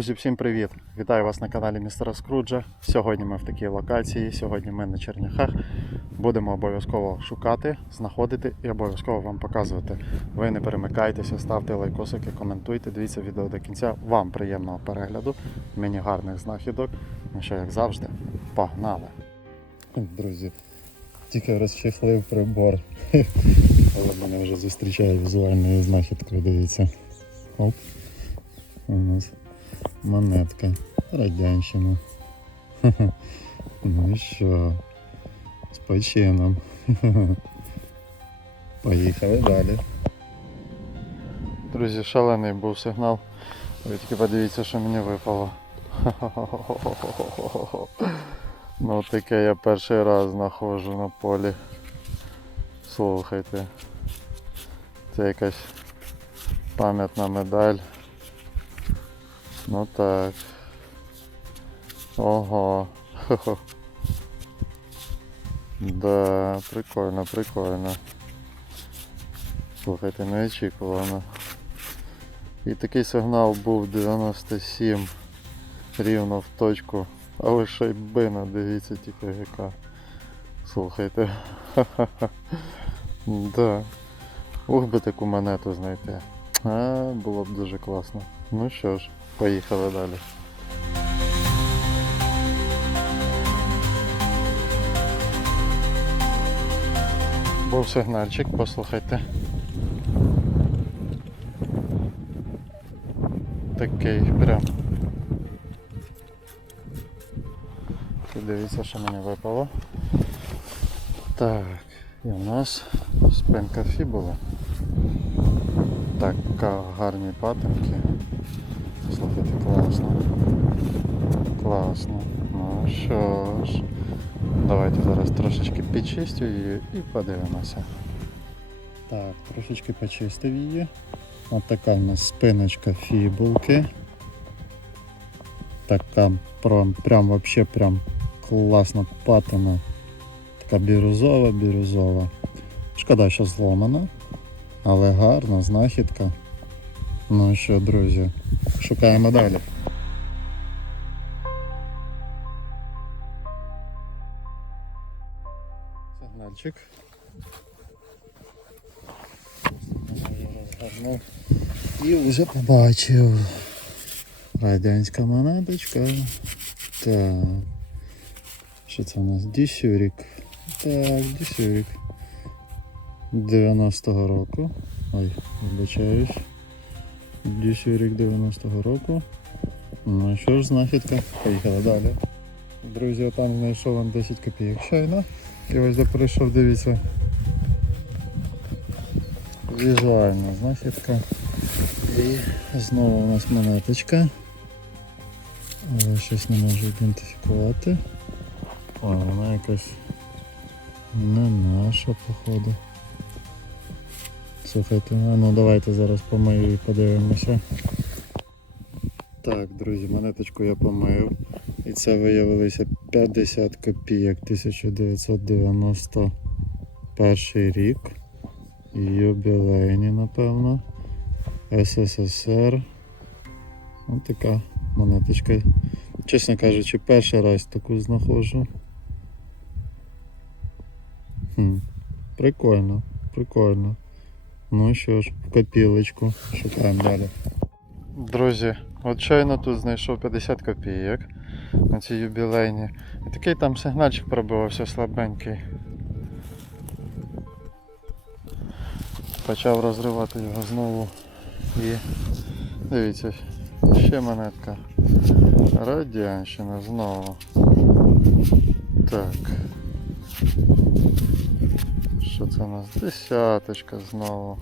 Друзі, всім привіт! Вітаю вас на каналі Містера Скруджа. Сьогодні ми в такій локації, сьогодні ми на Черняхах. Будемо обов'язково шукати, знаходити і обов'язково вам показувати. Ви не перемикайтеся, ставте лайкосики, коментуйте, дивіться відео до кінця. Вам приємного перегляду, мені гарних знахідок. Ну що, як завжди, погнали! Друзі, тільки розчехлив прибор. Але мене вже зустрічає візуальною знахідкою, дивіться. Оп. У нас монетка. Радянщина. Ну що? З почином. Поїхали далі. Друзі, шалений був сигнал. Ви тільки подивіться, що мені випало. Ну таке я перший раз знаходжу на полі. Слухайте. Це якась пам'ятна медаль. Ну так. Ого. Да, прикольно, прикольно. Слухайте, неочікувано. І такий сигнал був 97 рівно в точку. Але шайбина, дивіться тільки яка. Слухайте. Ха-ха-ха. Да. Ух би таку монету знайти. А, було б дуже класно. Ну що ж, поїхали далі. Був сигнальчик, послухайте. Такий прям. Дивіться, що мені випало. Так, і у нас спинка фібула. Така гарні патинки. Класно. Класно. Ну що ж. Давайте зараз трошечки підчистю її і подивимося. Так, трошечки почистив її. Ось така у нас спиночка фібулки. Така прям, прям вообще прям класна патина. Така бірюзова, бірюзова. Шкода, що зломана, але гарна знахідка. Ну що, друзі, шукаємо далі. Сигнальчик. І вже побачив. Радянська монеточка. Так. Що це у нас? Дісюрік. Так, дісюрік. 90-го року. Ой, вибачаюсь. Дісюрік 90-го року. Ну що ж, знахідка. Поїхали далі. Друзі, там знайшов вам 10 копійок щойно. І ось де прийшов, дивіться. Візуальна знахідка. І знову у нас монеточка. Але щось не можу ідентифікувати. Ой, вона якась не наша, походу. Слухайте, ну давайте зараз помию і подивимося. Так, друзі, монеточку я помив. І це виявилося 50 копійок 1991 рік. Юбілейні, напевно. СССР. Ось така монеточка. Чесно кажучи, перший раз таку знаходжу. Хм, прикольно, прикольно. Ну що ж, в копілочку. Шукаємо далі. Друзі, от щойно тут знайшов 50 копійок на цій юбілейні. І такий там сигнальчик пробивався слабенький. Почав розривати його знову і дивіться, ще монетка. Радянщина знову. Так. Що це у нас? Десяточка знову.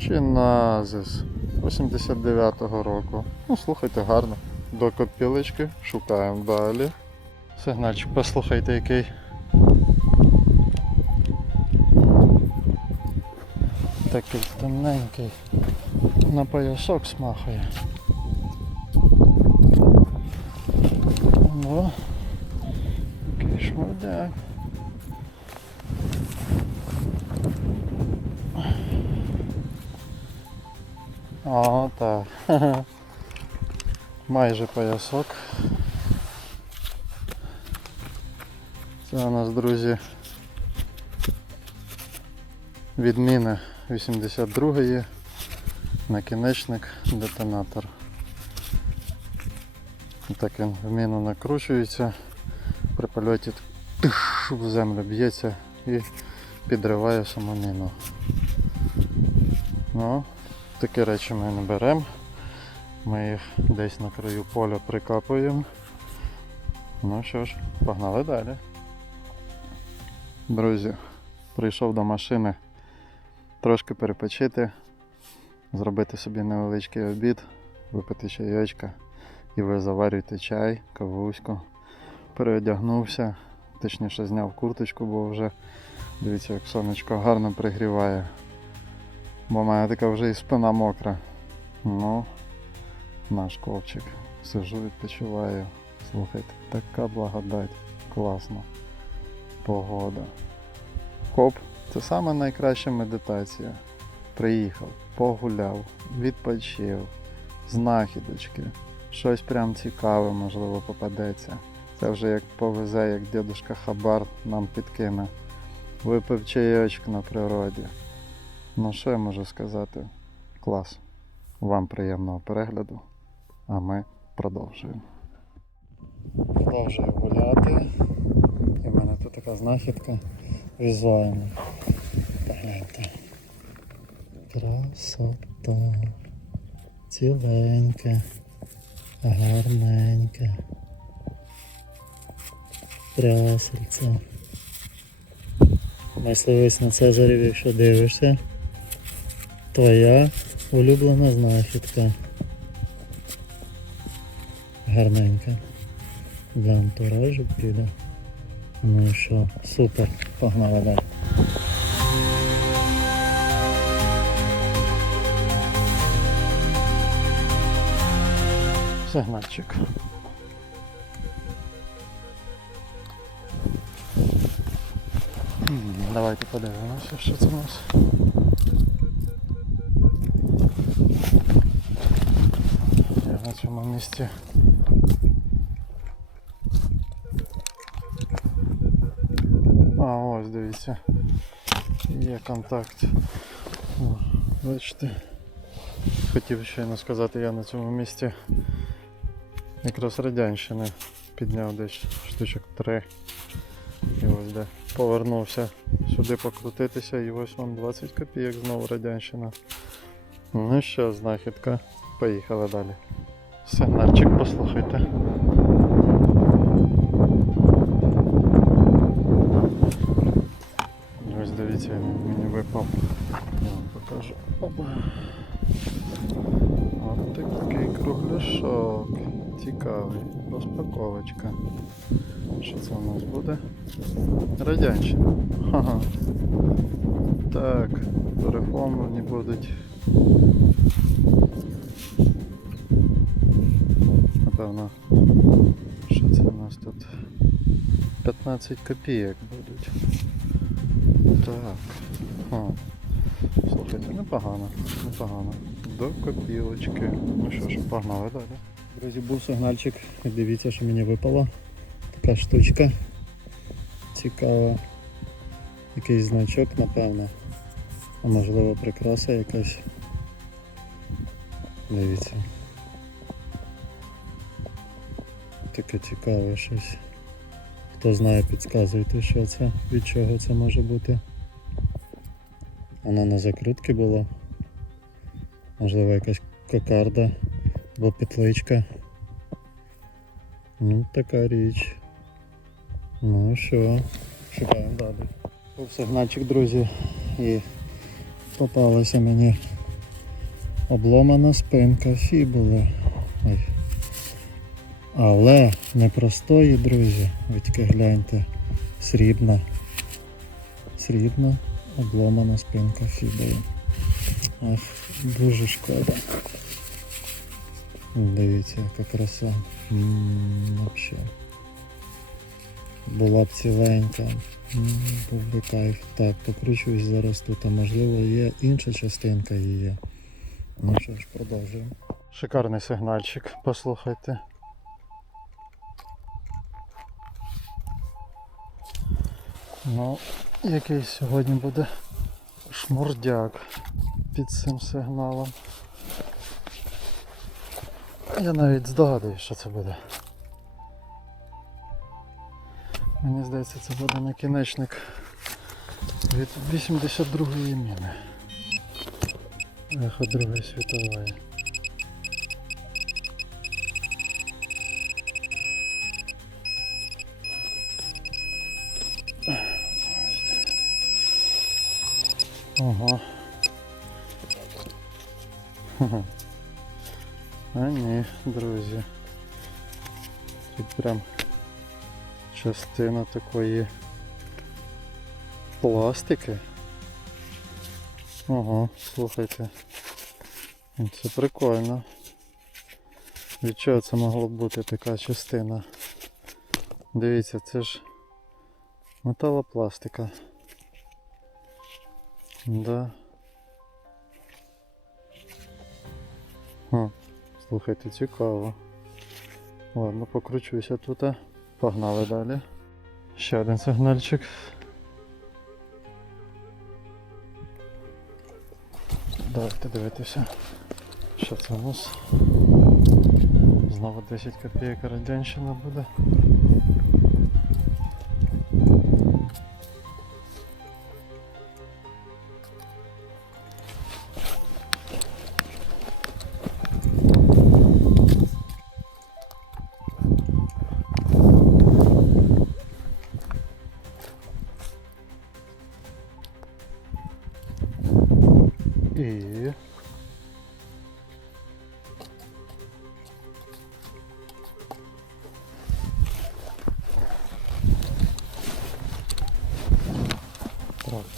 Чи назис 89-го року. Ну, слухайте, гарно. До копілочки шукаємо далі. Сигнальчик, послухайте який. Такий тоненький. На поясок смахає. Ну, який шмурдяк. О, так. майже поясок. Це у нас, друзі, відміна 82-ї, накінечник, детонатор. Так він в міну накручується, при польоті тиш, в землю б'ється і підриває саму міну. Ну, такі речі ми не беремо. Ми їх десь на краю поля прикапуємо. Ну що ж, погнали далі. Друзі, прийшов до машини трошки перепочити, зробити собі невеличкий обід, випити чайочка і ви заварюєте чай, кавуську. Переодягнувся, точніше зняв курточку, бо вже дивіться, як сонечко гарно пригріває. Бо в мене така вже і спина мокра. Ну, наш ковчик. Сижу, відпочиваю. Слухайте, така благодать. Класно. Погода. Коп це саме найкраща медитація. Приїхав, погуляв, відпочив, знахідочки. Щось прям цікаве, можливо, попадеться. Це вже як повезе, як дідушка Хабар нам підкине. Випив чайочок на природі. Ну що я можу сказати? Клас. Вам приємного перегляду, а ми продовжуємо. Продовжую гуляти. І в мене тут така знахідка візуальна. Погляньте. Красота. Ціленьке. Гарненьке. Трясельце. Мисливець на Цезарів, якщо дивишся. Твоя улюблена знахідка. Гарненька. Для антуражу піде. Ну і що, супер, погнали далі. Сигнальчик. Давайте подивимося, що це у нас. Місці. А, ось дивіться. Є контакт. О, бачите. Хотів щойно сказати, я на цьому місці якраз радянщини підняв десь штучок 3. І ось де повернувся сюди покрутитися і ось вам 20 копійок знову радянщина. Ну що, знахідка. Поїхали далі. Сигнальчик послухайте. Ось дивіться, мені випав. Я вам покажу. Опа. От такий кругляшок. Цікавий. Розпаковочка. Що це у нас буде? Радянщина. Ага. Так, переформлені будуть. Напевно, що це у нас тут? 15 копійок будуть. Так. О. Слухайте, непогано, непогано. До копілочки. Ну що ж, погнали далі. Друзі, був сигнальчик. Дивіться, що мені випало. Така штучка. Цікава. Якийсь значок, напевно. А можливо прикраса якась. Дивіться. Таке цікаве щось. Хто знає, підказуйте, що це, від чого це може бути. Вона на закрутці була. Можливо, якась кокарда або петличка. Ну, така річ. Ну що, шукаємо далі. Був сигнальчик, друзі, і попалася мені обломана спинка фібули. Але не простої, друзі, ви тільки гляньте, срібна. Срібна обломана спинка фібули. Ах, дуже шкода. Дивіться, яка краса. Вообще. Була б ціленька. Був би кайф. Так, покручуюсь зараз тут, а можливо є інша частинка її. Ну що ж, продовжуємо. Шикарний сигнальчик, послухайте. Ну, який сьогодні буде шмурдяк під цим сигналом. Я навіть здогадуюсь, що це буде. Мені здається, це буде накінечник від 82-ї міни. Ехо Другої світової. Ого. А ні, друзі. Тут прям частина такої пластики. Ого, слухайте. Це прикольно. Від чого це могло б бути така частина? Дивіться, це ж металопластика. Да. О, слухайте, цікаво. Ладно, покручуся тут. Погнали далі. Ще один сигнальчик. Давайте дивитися. Що це у нас? Знову 10 копійок радянщина буде.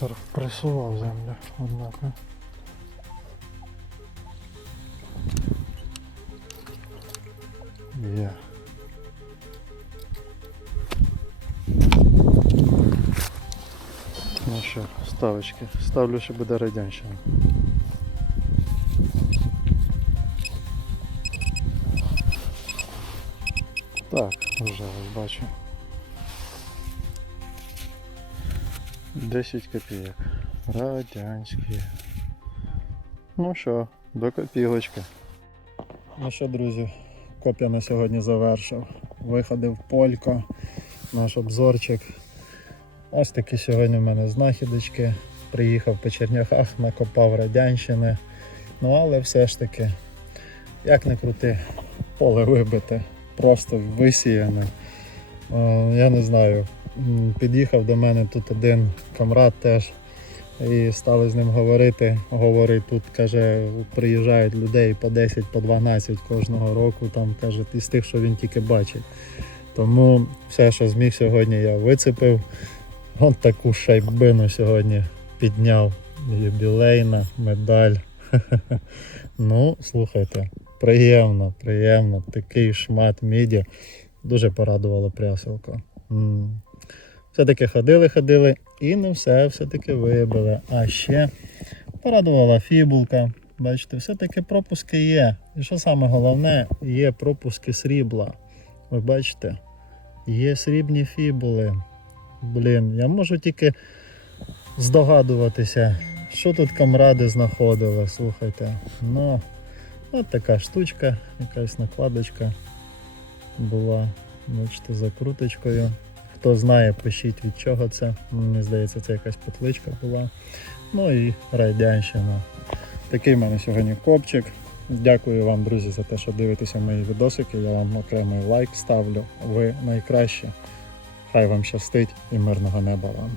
Трактор пресував землю, однако. Є. Ну що, ставочки. Ставлю, що буде радянщина. Так, вже ось бачу. 10 копійок. Радянські. Ну що, до копілочки. Ну що, друзі, копія на сьогодні завершив. Виходив полько, наш обзорчик. Ось такі сьогодні в мене знахідочки. Приїхав по Черняхах, накопав радянщини. Ну але все ж таки, як не крути, поле вибите, просто висіяне. Е, Я не знаю. Під'їхав до мене тут один камрад теж. І стали з ним говорити. Говорить, тут каже, приїжджають людей по 10, по 12 кожного року, там каже, із тих, що він тільки бачить. Тому все, що зміг сьогодні, я вицепив. От таку шайбину сьогодні підняв. Юбілейна медаль. Ну, слухайте, приємно, приємно. Такий шмат міді. Дуже порадувала прясилка. Все-таки ходили, ходили і не все все-таки вибили. А ще порадувала фібулка. Бачите, все-таки пропуски є. І що саме головне, є пропуски срібла. Ви бачите? Є срібні фібули. Блін, я можу тільки здогадуватися, що тут камради знаходили, слухайте. Ну, от така штучка, якась накладочка була, бачите, закруточкою. Хто знає, пишіть від чого це. Мені здається, це якась петличка була. Ну і радянщина. Такий в мене сьогодні копчик. Дякую вам, друзі, за те, що дивитеся мої відосики. Я вам окремий лайк ставлю. Ви найкращі. Хай вам щастить і мирного неба вам.